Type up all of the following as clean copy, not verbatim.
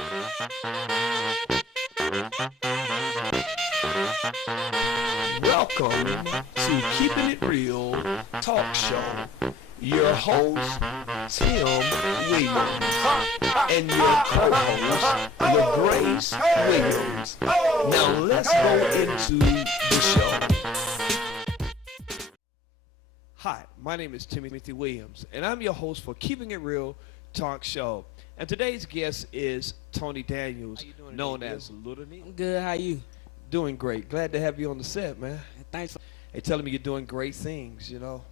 Welcome to Keeping It Real Talk Show. Your host, Tim Williams, and your co-host, LaGrace Williams. Now let's go into the show. Hi, my name is Timothy Williams, and I'm your host for Keeping It Real Talk Show. And today's guest is Tony Daniels, known as Little Neil. I'm good. How you? Doing great. Glad to have you on the set, man. Thanks. They telling me you're doing great things, you know.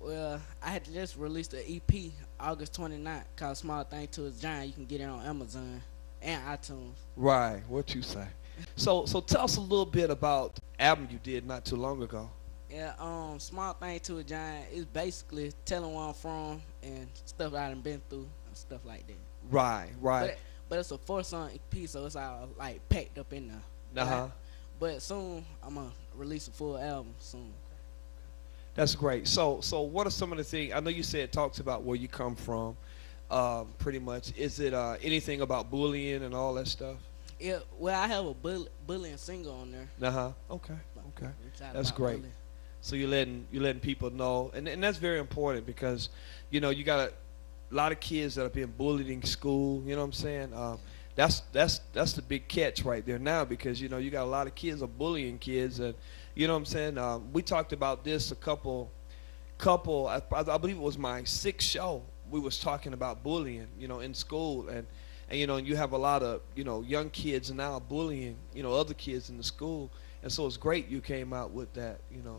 Well, I had just released an EP August 29th called Small Thing to a Giant. You can get it on Amazon and iTunes. Right. What you say? So tell us a little bit about the album you did not too long ago. Yeah, Small Thing to a Giant is basically telling where I'm from and stuff I done been through and stuff like that. Right. But it's a 4-song EP, so it's all like packed up in there. Uh-huh. But soon I'm gonna release a full album soon. That's great. So what are some of the things? I know you said it talks about where you come from, pretty much. Is it anything about bullying and all that stuff? Yeah. Well, I have a bullying single on there. Okay. That's great. Bullying. So you're letting people know, and that's very important because, you know, you got a lot of kids that are being bullied in school. You know what I'm saying? That's the big catch right there now, because you know you got a lot of kids are bullying kids, and you know what I'm saying. We talked about this a couple. I believe it was my 6th show. We was talking about bullying, you know, in school, and you know, and you have a lot of, you know, young kids now bullying, you know, other kids in the school, and so it's great you came out with that, you know.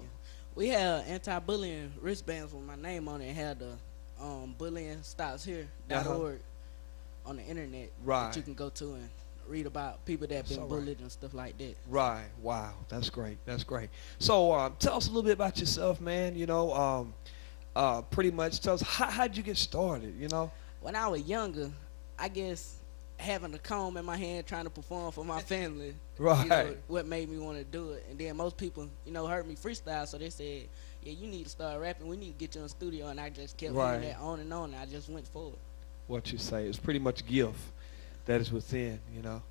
We have anti-bullying wristbands with my name on it. It had the bullyingstopshere.org on the internet, right, that you can go to and read about people that have been bullied and stuff like that. Right. Wow. That's great. So tell us a little bit about yourself, man. You know, pretty much tell us how'd you get started, you know? When I was younger, I guess having a comb in my hand trying to perform for my family, right, you know, what made me want to do it. And then most people, you know, heard me freestyle, so they said, yeah, you need to start rapping. We need to get you in the studio. And I just kept doing that on and on, and I just went forward. What you say, it's pretty much a gift that is within, you know.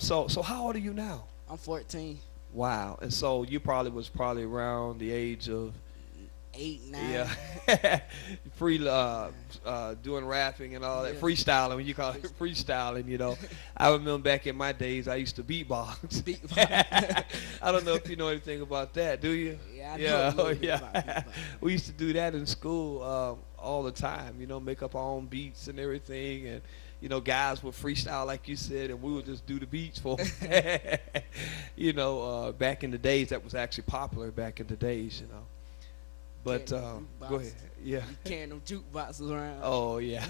So how old are you now? I'm 14. Wow. And so you was probably around the age of 8, 9. Yeah. Doing rapping and all that, freestyling, when you call it freestyling, you know. I remember back in my days, I used to beatbox. I don't know if you know anything about that, do you? Yeah, I know. Yeah. We used to do that in school all the time, you know, make up our own beats and everything, and you know, guys would freestyle like you said, and we would just do the beats for them. You know, back in the days, that was actually popular back in the days, you know. But go ahead. Yeah. You carrying them jukeboxes around. Oh yeah.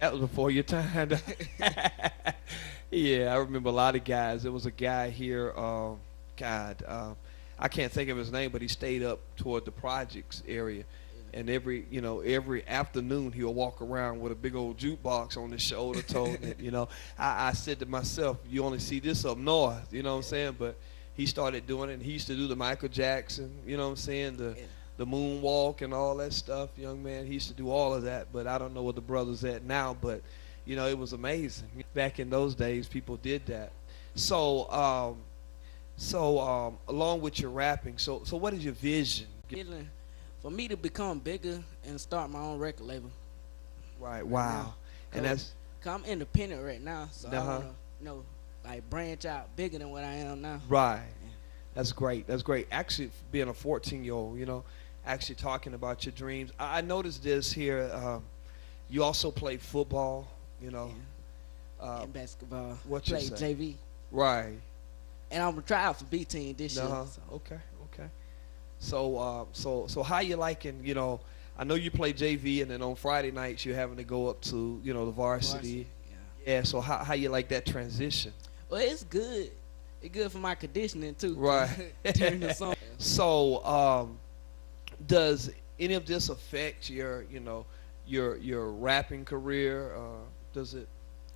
That was before your time. Yeah, I remember a lot of guys. There was a guy here. I can't think of his name, but he stayed up toward the projects area. And every afternoon he'll walk around with a big old jukebox on his shoulder, toting it. You know, I said to myself, you only see this up north. You know what I'm saying? But he started doing it. And he used to do the Michael Jackson. You know what I'm saying? The moonwalk and all that stuff. Young man, he used to do all of that. But I don't know what the brother's at now. But you know, it was amazing. Back in those days, people did that. So along with your rapping, so what is your vision? For me to become bigger and start my own record label. Right. Wow. And that's. Cause I'm independent right now, so I wanna, you know, like branch out bigger than what I am now. Right. Yeah. That's great. Actually, being a 14-year-old, you know, actually talking about your dreams. I noticed this here. You also play football, you know. Yeah. And basketball. What you play say? JV. Right. And I'm gonna try out for B team this year. So. Okay. So how you liking, you know, I know you play JV, and then on Friday nights you're having to go up to, you know, the varsity. Yeah, so how you like that transition? Well, it's good. It's good for my conditioning too. Right. During the summer. So does any of this affect your, you know, your rapping career? Does it?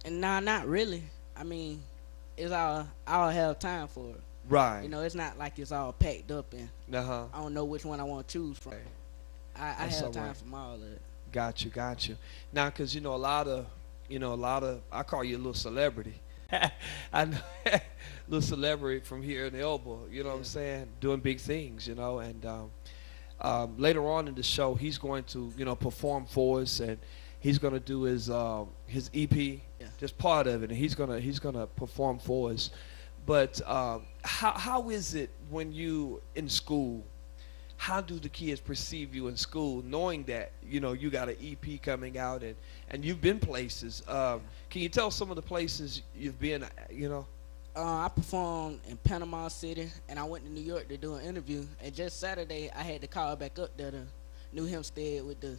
And nah, not really. I mean, it's I'll have time for it. Right. You know, it's not like it's all packed up and I don't know which one I want to choose from. Right. I have time from all of it. Got you. Now, because, you know, a lot of You know, a lot of I call you a little celebrity. I know, little celebrity from here in Elba. You know what I'm saying? Doing big things. You know, and later on in the show, he's going to perform for us, and he's going to do his EP, Yeah. just part of it, and he's gonna perform for us. But how is it when you in school? How do the kids perceive you in school, knowing that you got an EP coming out and you've been places? Can you tell some of the places you've been? I performed in Panama City, and I went to New York to do an interview. And just Saturday, I had to call back up there to New Hempstead with the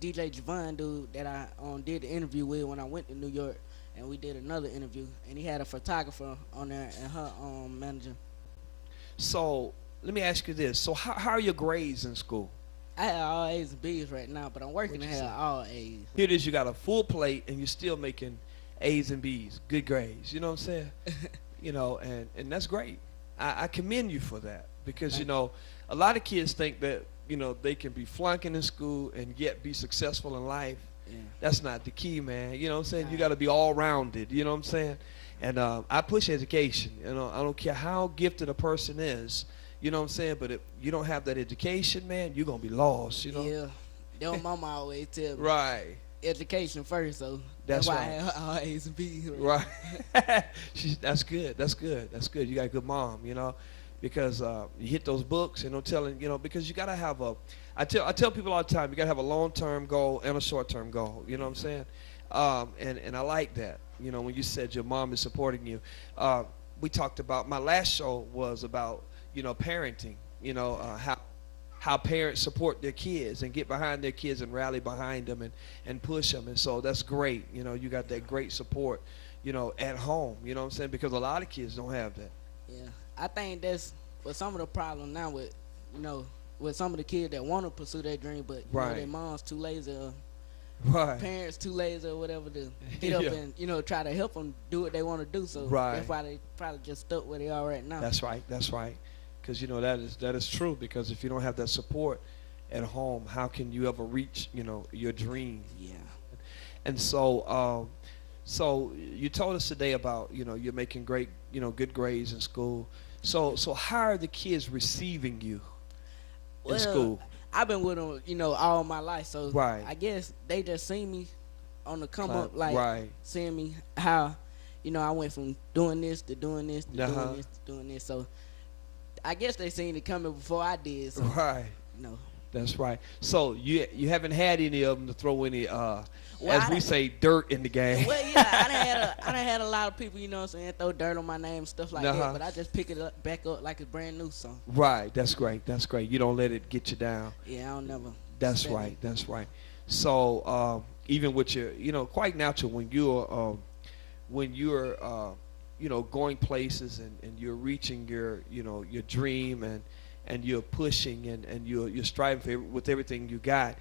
DJ Javon dude that I did the interview with when I went to New York, and we did another interview. And he had a photographer on there and her manager. So let me ask you this: so how are your grades in school? I have all A's and B's right now, but I'm working to What'd you have say? all A's. Here it is, you got a full plate and you're still making A's and B's, good grades. You know what I'm saying? And that's great. I commend you for that because Thank a lot of kids think that they can be flunking in school and yet be successful in life. Yeah. That's not the key, man. You know what I'm saying? You Right. got to be all rounded. You know what I'm saying? And I push education. I don't care how gifted a person is. You know what I'm saying? But if you don't have that education, man, you're gonna be lost. Yeah. That what mama always tell me. Right. Education first, so That's why right. I have all A's and B's. Right. That's good. That's good. That's good. You got a good mom, because you hit those books and no telling, because you gotta have I tell people all the time, you gotta have a long-term goal and a short-term goal. You know what I'm saying? And I like that. When you said your mom is supporting you, we talked about my last show was about parenting. How parents support their kids and get behind their kids and rally behind them and push them. And so that's great. You got that great support, at home. You know what I'm saying? Because a lot of kids don't have that. Yeah, I think that's what some of the problem now with some of the kids that want to pursue their dream, but Right. their mom's too lazy, or Right. parents too lazy, or whatever to get up Yeah. and try to help them do what they want to do. So Right. that's why they probably just stuck where they are right now. That's right. That's right. Because that is true. Because if you don't have that support at home, how can you ever reach your dream? Yeah. And so you told us today about you're making great good grades in school. So how are the kids receiving you in school? I've been with them, all my life. So Right. I guess they just seen me on the come up, like right. seeing me how, I went from doing this to doing this to Uh-huh. doing this to doing this. So I guess they seen it coming before I did. So Right. you know, That's right. So you haven't had any of them to throw any Well, as we say dirt in the game. well, yeah, I done had a lot of people, what I'm saying, throw dirt on my name, stuff like Uh-huh. that. But I just pick it back up like it's brand new. So Right. That's great. That's great. You don't let it get you down. yeah, I don't never. That's step right. That's right. So even with your, quite natural when you're going places and you're reaching your dream and you're pushing and you're striving for with everything you got.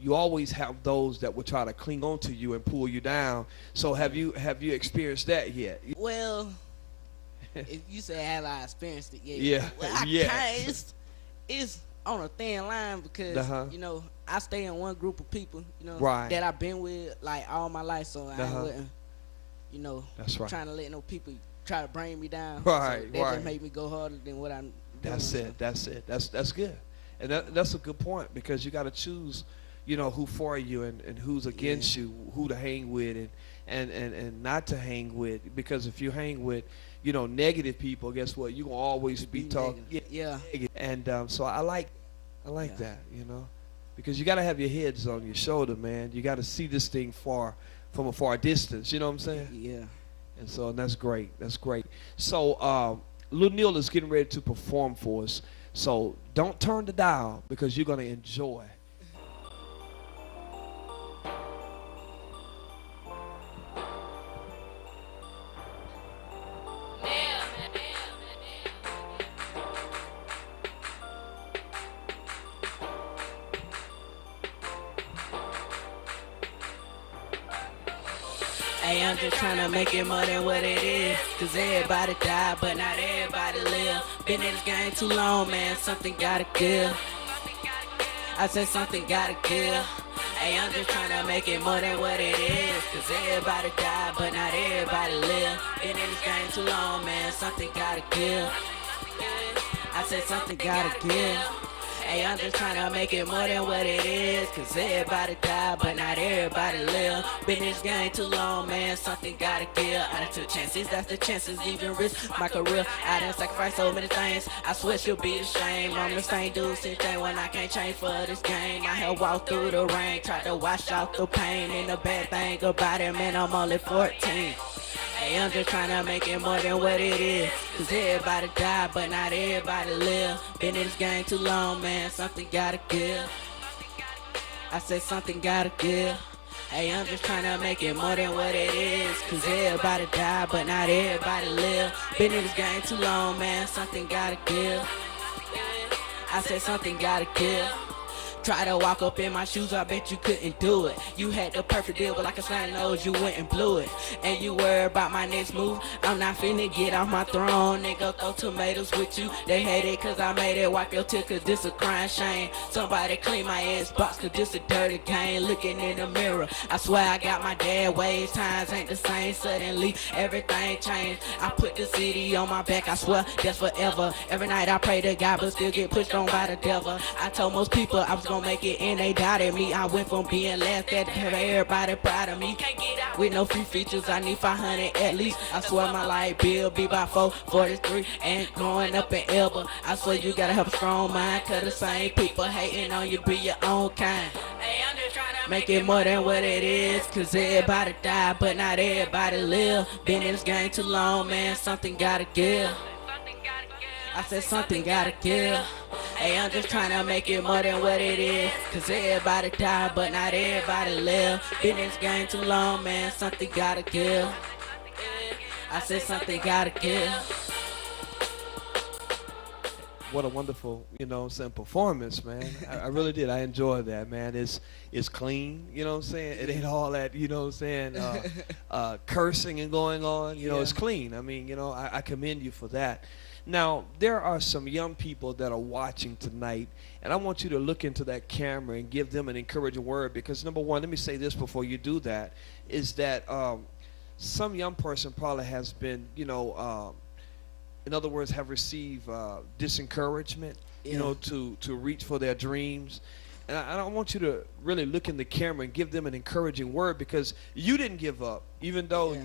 You always have those that will try to cling on to you and pull you down. So have you experienced that yet? Well, if you say have I experienced it yet? Yeah, Well, I yes. kinda, it's on a thin line because Uh-huh. I stay in one group of people, Right. that I've been with like all my life, so I ain't Uh-huh. wouldn't, That's right. trying to let no people try to bring me down. Right, So that right. just make me go harder than what I'm doing. That's so. it. That's it. That's good. And that's a good point because you got to choose, who for you and who's against you, who to hang with and not to hang with. Because if you hang with, negative people, guess what? You're going to always be talking. Yeah. And so I like Yeah. that, because you got to have your heads on your shoulder, man. You got to see this thing from a far distance. You know what I'm saying? Yeah. And so that's great. That's great. So Lil Neil is getting ready to perform for us. So don't turn the dial because you're going to enjoy. Hey, I'm just tryna make it more than what it is. Cause everybody die, but not everybody live. Been in this game too long, man. Something gotta give. I said something gotta give. Hey, I'm just trying to make it more than what it is. Cause everybody die, but not everybody live. Been in this game too long, man. Something gotta give. I said something gotta give. Hey, I'm just trying to make it more than what it is. Cause everybody die, but not everybody live. Been in this game too long, man, something gotta give. I done took chances, that's the chances, even risk my career. I done sacrificed so many things, I swear she'll be ashamed. I'm the same dude since day when I can't change for this game. I have walked through the rain, tried to wash out the pain. And the bad thing about it, man, I'm only 14. Hey, I'm just trying to make it more than what it is. Cause everybody die, but not everybody live. Been in this game too long, man, something gotta give. I say something gotta give. Hey, I'm just trying to make it more than what it is. Cause everybody die, but not everybody live. Been in this game too long, man, something gotta give. I say something gotta give. Try to walk up in my shoes, I bet you couldn't do it. You had the perfect deal, but like a slant nose, you went and blew it. And you worry about my next move, I'm not finna get off my throne. Nigga, throw tomatoes with you, they hate it cause I made it. Wipe your tear cause this a crime shame. Somebody clean my ass box cause this a dirty game. Looking in the mirror, I swear I got my dad ways. Times ain't the same, suddenly everything changed. I put the city on my back, I swear that's forever. Every night I pray to God but still get pushed on by the devil. I told most people I was gonna make it and they doubted me. I went from being laughed at to have everybody proud of me. With no free features, I need 500 at least. I swear my light bill be by 443 and growing up in Elba. I swear you gotta have a strong mind, cause the same people hating on you be your own kind. Hey, I'm just trying to make it more than what it is. Cause everybody die, but not everybody live. Been in this game too long, man, something gotta give. I said something gotta give. Hey, I'm just trying to make it more than what it is. Cause everybody die, but not everybody live. Been in this game too long, man, something gotta give. I said something gotta give. What a wonderful, performance, man. I really did. I enjoyed that, man. It's clean, you know what I'm saying? It ain't all that, you know what I'm saying, cursing and going on. It's clean. I mean, I commend you for that. Now, there are some young people that are watching tonight, and I want you to look into that camera and give them an encouraging word because, number one, let me say this before you do that, is that some young person probably has been, in other words, have received disencouragement, to reach for their dreams. And I don't want you to really look in the camera and give them an encouraging word because you didn't give up, even though,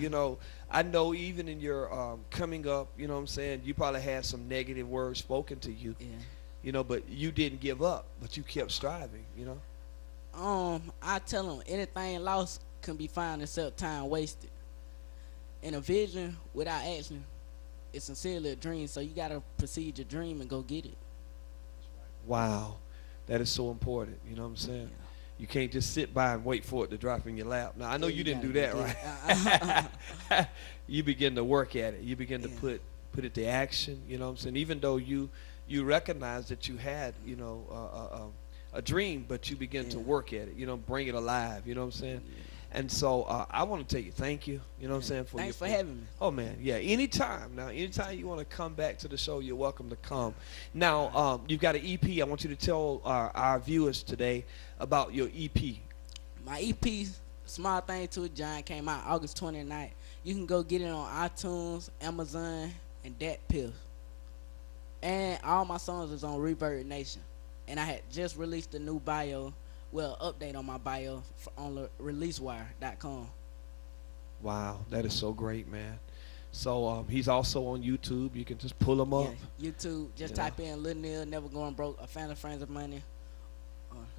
I know even in your coming up, you know what I'm saying, you probably had some negative words spoken to you, but you didn't give up, but you kept striving, I tell them anything lost can be found except time wasted. And a vision without action is sincerely a dream, so you got to proceed your dream and go get it. Wow. That is so important, you know what I'm saying? Yeah. You can't just sit by and wait for it to drop in your lap. Now, I know you didn't do that, right? You begin to work at it. You begin to put it to action, you know what I'm saying? Even though you recognize that you had, a dream, but you begin to work at it, bring it alive, you know what I'm saying? Yeah. And so I want to tell you thank you, you know what I'm saying? Thanks for having me. Oh, man, yeah, anytime. Now, anytime you want to come back to the show, you're welcome to come. Now, you've got an EP. I want you to tell our viewers today about your EP. My EP, Small Thing to a Giant, came out August 29th. You can go get it on iTunes, Amazon, and Dat Piff. And all my songs is on Reverb Nation. And I had just released a new bio. Update on my bio on releasewire.com. Wow, that is so great, man. So he's also on YouTube. You can just pull him up. Yeah, YouTube. Just type in Lil Neil, Never Going Broke, A Family Friends of Money.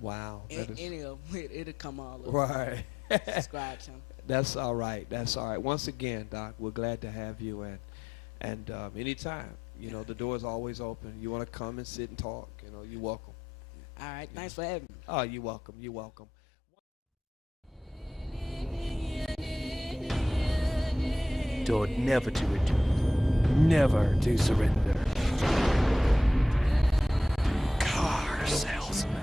Wow. Any of it'll come all over. Right. Subscribe to him. That's all right. That's all right. Once again, Doc, we're glad to have you. And anytime, the door is always open. You want to come and sit and talk, you're welcome. All right. Thanks for having me. Oh, you're welcome. You're welcome. Told never to return, never to surrender. Car salesman.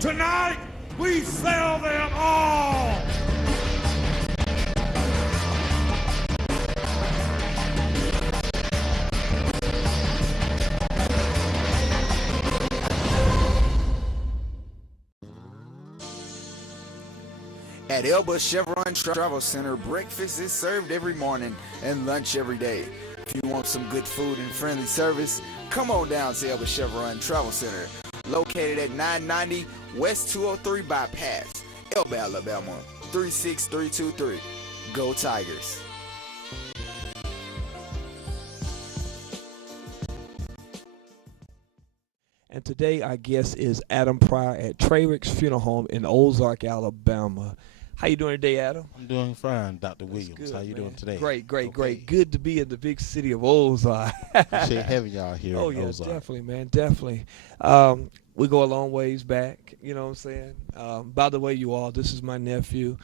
Tonight, we sell them all! At Elba Chevron Travel Center, breakfast is served every morning and lunch every day. If you want some good food and friendly service, come on down to Elba Chevron Travel Center, located at 990 West 203 Bypass, Elba, Alabama, 36323. Go Tigers. And today our guest is Adam Pryor at Trayrick's Funeral Home in Ozark, Alabama. How you doing today, Adam? I'm doing fine, Dr. Williams. Good, How you man. doing today? Great, great, Okay. great. Good to be in the big city of Ozark. Appreciate having y'all here Oh, in yeah, Ozark. definitely, man, definitely. We go a long ways back, you know what I'm saying? By the way, you all, this is my nephew.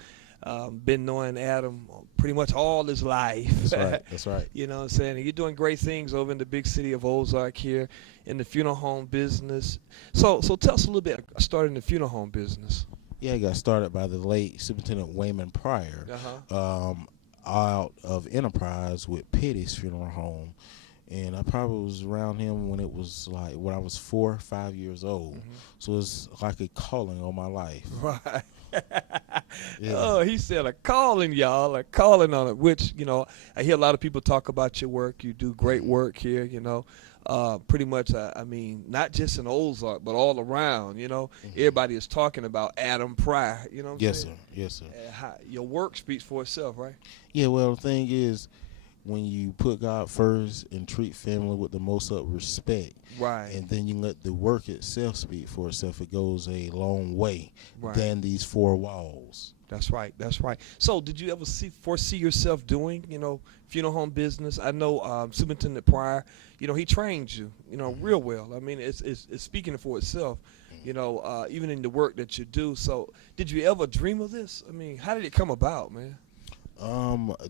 Been knowing Adam pretty much all his life. That's right. That's right. You know what I'm saying? And you're doing great things over in the big city of Ozark here in the funeral home business. So tell us a little bit. I started in the funeral home business. Yeah, I got started by the late Superintendent Wayman Pryor out of Enterprise with Petty's Funeral Home. And I probably was around him when I was 4 or 5 years old. Mm-hmm. So it's like a calling on my life. Right. Yeah. Oh, he said a calling, y'all, a calling on it, which, you know, I hear a lot of people talk about your work. You do great work here, you know. Pretty much, I mean, not just in Ozark, but all around, you know. Everybody is talking about Adam Pryor, you know what I'm Yes, saying? sir. Yes, sir. Your work speaks for itself, right? Yeah, well, the thing is, when you put God first and treat family with the most of respect, Right. and then you let the work itself speak for itself, it goes a long way Right. than these four walls. That's right. That's right. So, did you ever foresee yourself doing, you know, funeral home business? I know Superintendent Pryor, you know, he trained you, you know, real well. I mean, it's speaking for itself, you know, even in the work that you do. So, did you ever dream of this? I mean, how did it come about, man?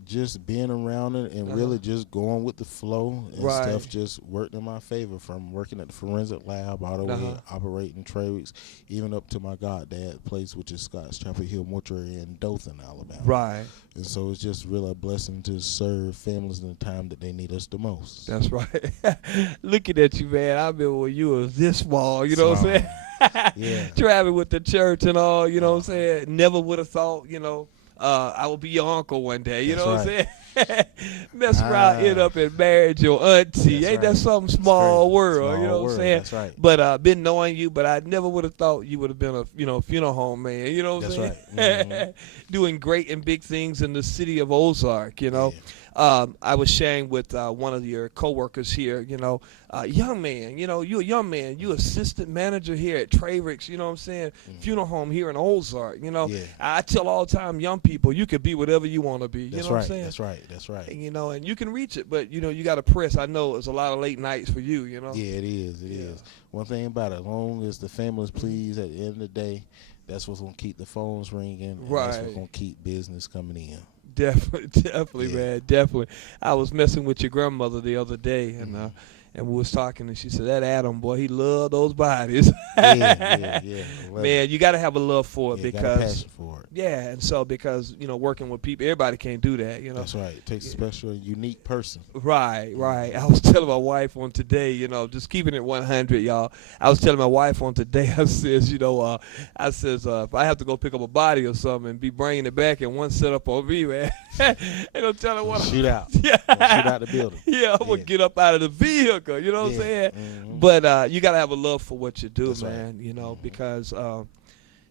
Just being around it and really just going with the flow and Right. stuff just worked in my favor, from working at the forensic lab all the way operating Trayrick's, even up to my goddad's place, which is Scott's Chapel Hill Mortuary in Dothan, Alabama. Right. And so it's just really a blessing to serve families in the time that they need us the most. That's right. Looking at you, man. I remember when you was this small, you know what I'm saying? Yeah. Traveling with the church and all, you know what I'm saying? Never would have thought, you know, I will be your uncle one day, you That's know right. what I'm saying? Mess around, end up and married your auntie. That's Ain't that right. something? That's Small crazy. world, Small you know what I'm world. saying? That's right. But been knowing you, but I never would have thought you would have been a, you know, funeral home man, you know what I'm That's saying? right. Doing great and big things in the city of Ozark, you know. I was sharing with one of your coworkers here, you know, young man, you know, you a young man, you assistant manager here at Trayrick's, you know what I'm saying, funeral home here in Ozark, you know. Yeah. I tell all the time, young people, you could be whatever you want to be, you That's know what right. I'm saying? That's right. That's right. And, you know, and you can reach it, but, you know, you got to press. I know it's a lot of late nights for you, you know. Yeah, it is. It is. One thing about it, as long as the family's pleased at the end of the day, that's what's going to keep the phones ringing. And that's what's Right. going to keep business coming in. Definitely, Yeah. man, definitely. I was messing with your grandmother the other day, and we was talking, and she said, that Adam, boy, he loved those bodies. Yeah. Love Man, it. you got to have a love for it Yeah, got a because, passion for it. yeah, and so because, you know, working with people, everybody can't do that, you know. That's right. It takes a special and unique person. Right. I was telling my wife on today, you know, just keeping it 100, y'all. I was telling my wife on today, I says, you know, if I have to go pick up a body or something and be bringing it back and one set up on me, man, ain't no telling what Shoot out. Yeah. Shoot out the building. Yeah, I'm going to get up out of the vehicle, you know what I'm Yeah. saying? Mhm. But you got to have a love for what you do, That's right. man, you know, because,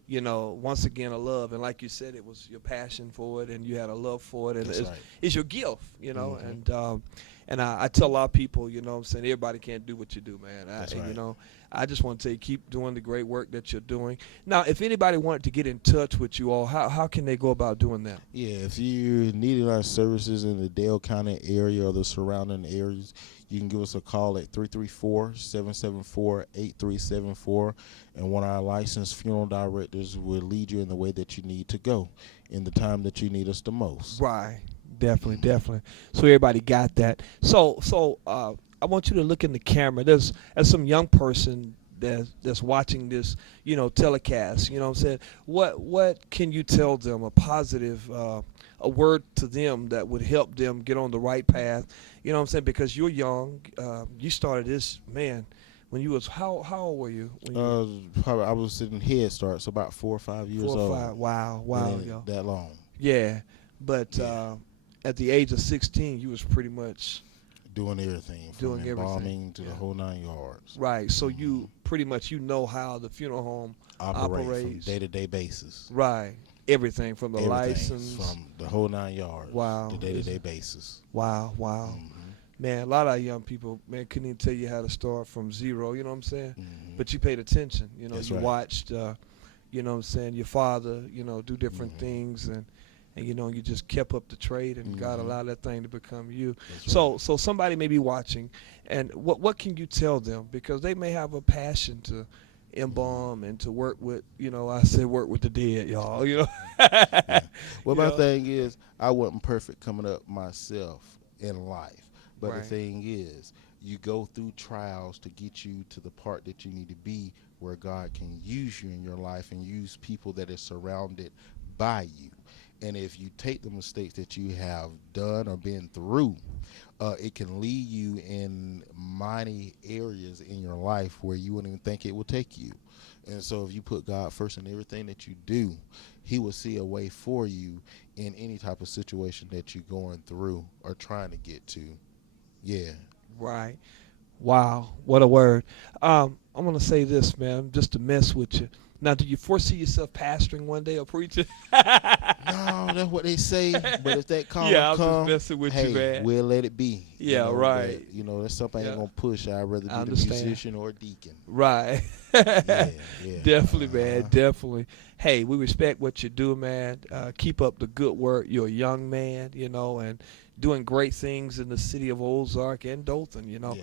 you know, once again, a love. And like you said, it was your passion for it and you had a love for it. And That's it's, right. it's your gift, you know. Mhm. And I tell a lot of people, you know what I'm saying, everybody can't do what you do, man. That's You right. know, I just want to tell you, keep doing the great work that you're doing. Now, if anybody wanted to get in touch with you all, how can they go about doing that? Yeah, if you're needing our services in the Dale County area or the surrounding areas, you can give us a call at 334-774-8374, and one of our licensed funeral directors will lead you in the way that you need to go in the time that you need us the most. Right. Definitely. So everybody got that. So I want you to look in the camera. There's some young person that's watching this, you know, telecast. You know what I'm saying? What can you tell them? A positive, a word to them that would help them get on the right path. You know what I'm saying? Because you're young. You started this, man, when you was how old were you? When you Probably I was in Head Start, so about 4 or 5 years 4 or old. 5. Wow, It ain't yo. that long. Yeah, but Yeah. at the age of 16, you was pretty much Doing everything, from Doing everything, embalming to yeah. the whole 9 yards. right. So you pretty much know how the funeral home Operate from operates. day-to-day basis. Right. Everything from the Everything license. from the whole 9 yards. Wow. To day-to-day basis. Wow, wow. Man, a lot of young people, man, couldn't even tell you how to start from zero, you know what I'm saying? But you paid attention, you know, That's you right. watched, you know what I'm saying, your father, you know, do different things and you know, you just kept up the trade and God allowed that thing to become you. That's So somebody may be watching, and what can you tell them? Because they may have a passion to embalm and to work with, you know, I said work with the dead, y'all, you know. Well, You my know? thing is, I wasn't perfect coming up myself in life. But Right. the thing is, you go through trials to get you to the part that you need to be where God can use you in your life and use people that are surrounded by you. And if you take the mistakes that you have done or been through, it can lead you in mighty areas in your life where you wouldn't even think it would take you. And so if you put God first in everything that you do, he will see a way for you in any type of situation that you're going through or trying to get to. Yeah. Right. Wow. What a word. I'm going to say this, man, just to mess with you. Now, do you foresee yourself pastoring one day or preaching? No, that's what they say. But if that calling Yeah, I'm just come, messing with hey, you, man. we'll let it be. Yeah, right. But, you know, that's something I Yeah. ain't going to push. I'd rather I be the understand. musician or deacon. Right. Yeah. Definitely, man. Uh-huh. Definitely. Hey, we respect what you do, man. Keep up the good work. You're a young man, you know, and doing great things in the city of Ozark and Dothan, you know.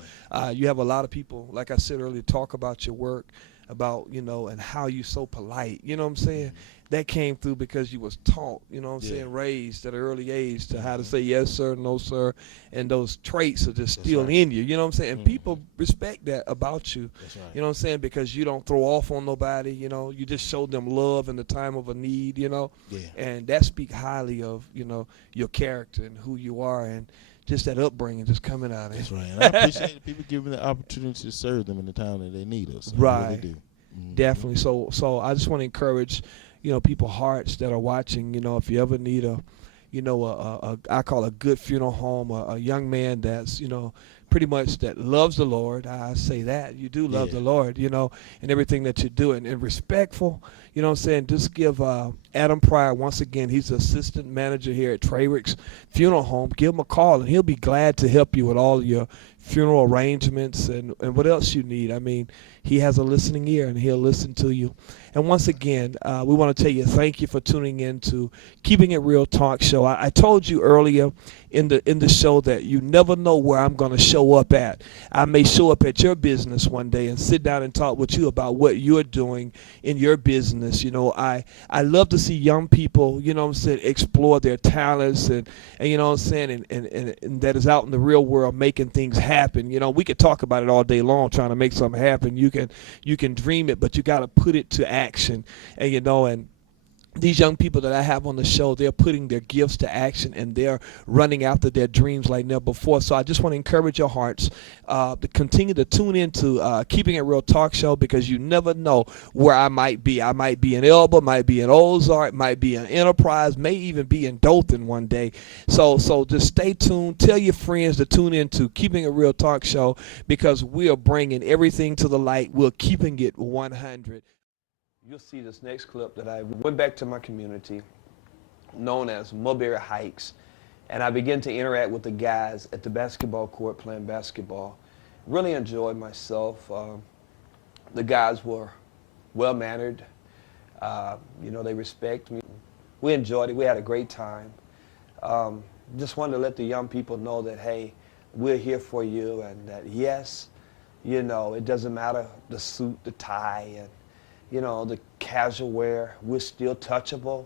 You have a lot of people, like I said earlier, talk about your work, about, you know, and how you so polite, you know what I'm saying? That came through because you was taught, you know what I'm Yeah. saying, raised at an early age to how to say yes, sir, no, sir, and those traits are just That's still right. in you, you know what I'm saying? And Mhm. people respect that about you. That's right. You know what I'm saying? Because you don't throw off on nobody, you know. You just show them love in the time of a need, you know. Yeah. And that speak highly of, you know, your character and who you are and just that upbringing just coming out of That's it. right. And I appreciate the people giving me the opportunity to serve them in the time that they need us. I Right. really do. Mhm. Definitely. So I just want to encourage, you know, people hearts that are watching, you know, if you ever need a, you know, I call a good funeral home, a young man that's, you know, pretty much that loves the Lord. I say that you do love Yeah. the Lord, you know, and everything that you do, and respectful, you know what I'm saying? Just give Adam Pryor, once again, he's the assistant manager here at Trayrick's Funeral Home. Give him a call, and he'll be glad to help you with all your funeral arrangements and what else you need. I mean, he has a listening ear, and he'll listen to you. And once again, we want to tell you thank you for tuning in to Keeping It Real Talk Show. I told you earlier in the show that you never know where I'm going to show up at. I may show up at your business one day and sit down and talk with you about what you're doing in your business. You know, I love to see young people, you know what I'm saying, explore their talents and you know what I'm saying, and that is out in the real world making things happen. You know, we could talk about it all day long trying to make something happen. You can dream it, but you got to put it to action. And you know, and these young people that I have on the show, they're putting their gifts to action and they're running after their dreams like never before. So I just want to encourage your hearts to continue to tune into Keeping It Real Talk Show, because you never know where I might be. I might be in Elba, might be in Ozark, might be in Enterprise, may even be in Dothan one day. So just stay tuned. Tell your friends to tune into Keeping It Real Talk Show, because we are bringing everything to the light. We're keeping it 100. You'll see this next clip that I went back to my community known as Mulberry Heights, and I began to interact with the guys at the basketball court playing basketball. Really enjoyed myself. The guys were well-mannered. You know, they respect me. We enjoyed it. We had a great time. Just wanted to let the young people know that, hey, we're here for you, and that, yes, you know, it doesn't matter the suit, the tie, and you know, the casual wear, we're still touchable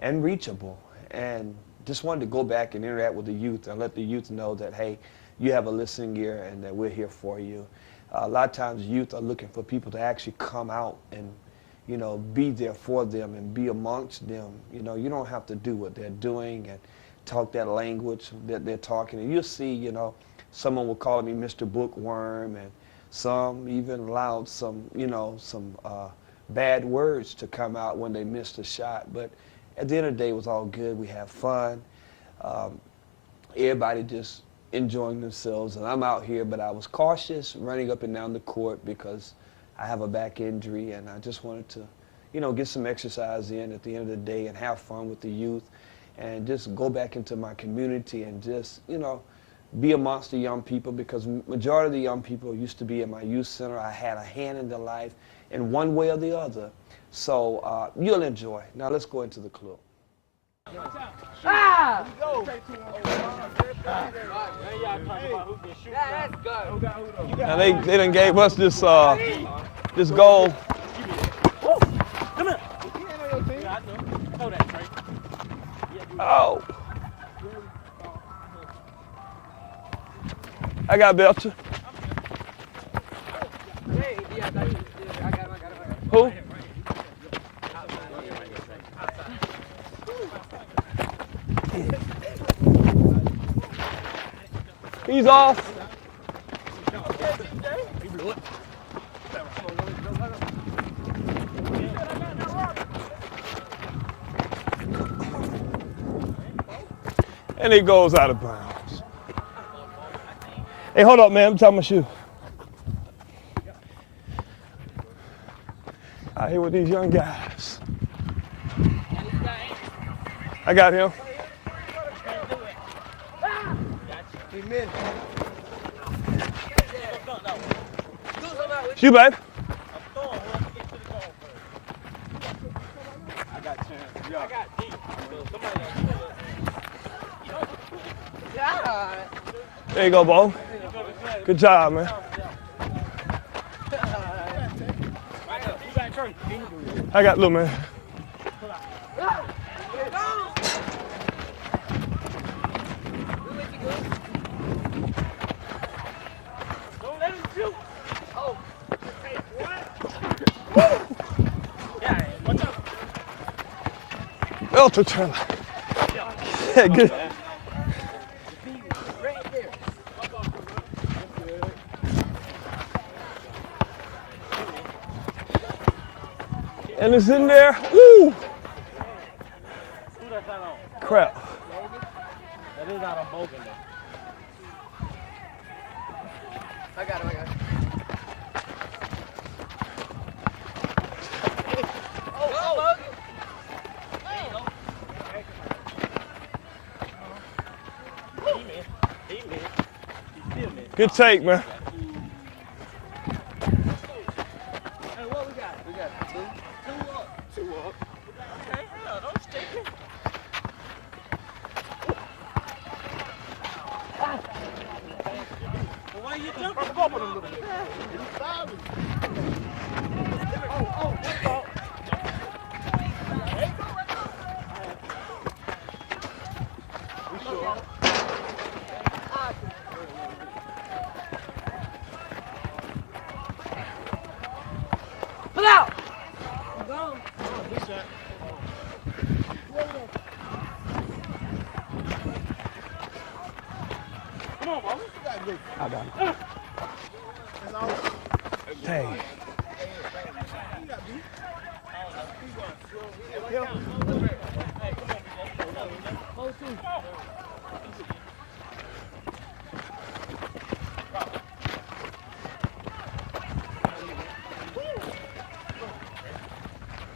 and reachable. And just wanted to go back and interact with the youth and let the youth know that, hey, you have a listening ear and that we're here for you. A lot of times youth are looking for people to actually come out and, you know, be there for them and be amongst them. You know, you don't have to do what they're doing and talk that language that they're talking. And you'll see, you know, someone will call me Mr. Bookworm, and Some even allowed some bad words to come out when they missed a shot. But at the end of the day, it was all good. We had fun. Everybody just enjoying themselves. And I'm out here, but I was cautious running up and down the court because I have a back injury, and I just wanted to, get some exercise in at the end of the day and have fun with the youth and just go back into my community and just, be amongst the young people, because majority of the young people used to be in my youth center. I had a hand in their life in one way or the other. So you'll enjoy. Now let's go into the club. Ah! Now they done gave us this this goal. Come here. Oh. I got Belcher. Who? He's off. And he goes out of bounds. Hey, hold up, man. I'm talking my shoe. Out here with these young guys. I got him. Shoe, babe. There you go, Bo. Good job, man. I got little man. Belcher turn. Yeah, good. And it's in there. Woo! Crap. That is out of Bogan, though. I got it. Oh, Good take, man. Hey, what we got? We got two up. Okay, hell, don't stick it. Well, why you jumping? Go up with him a little bit. That's all. We sure. Pull out! Go. Good shot. Come on, Mama. I got it. Dang.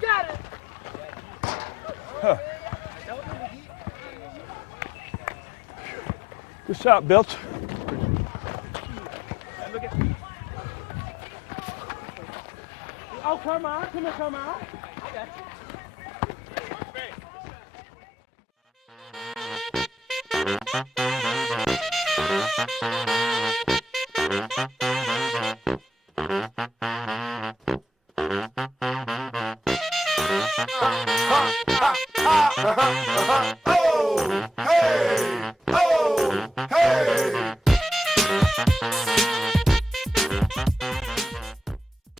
Got it. Huh. Good shot, Belcher. Oh, come on. Come on. I got Oh, hey! Oh, hey!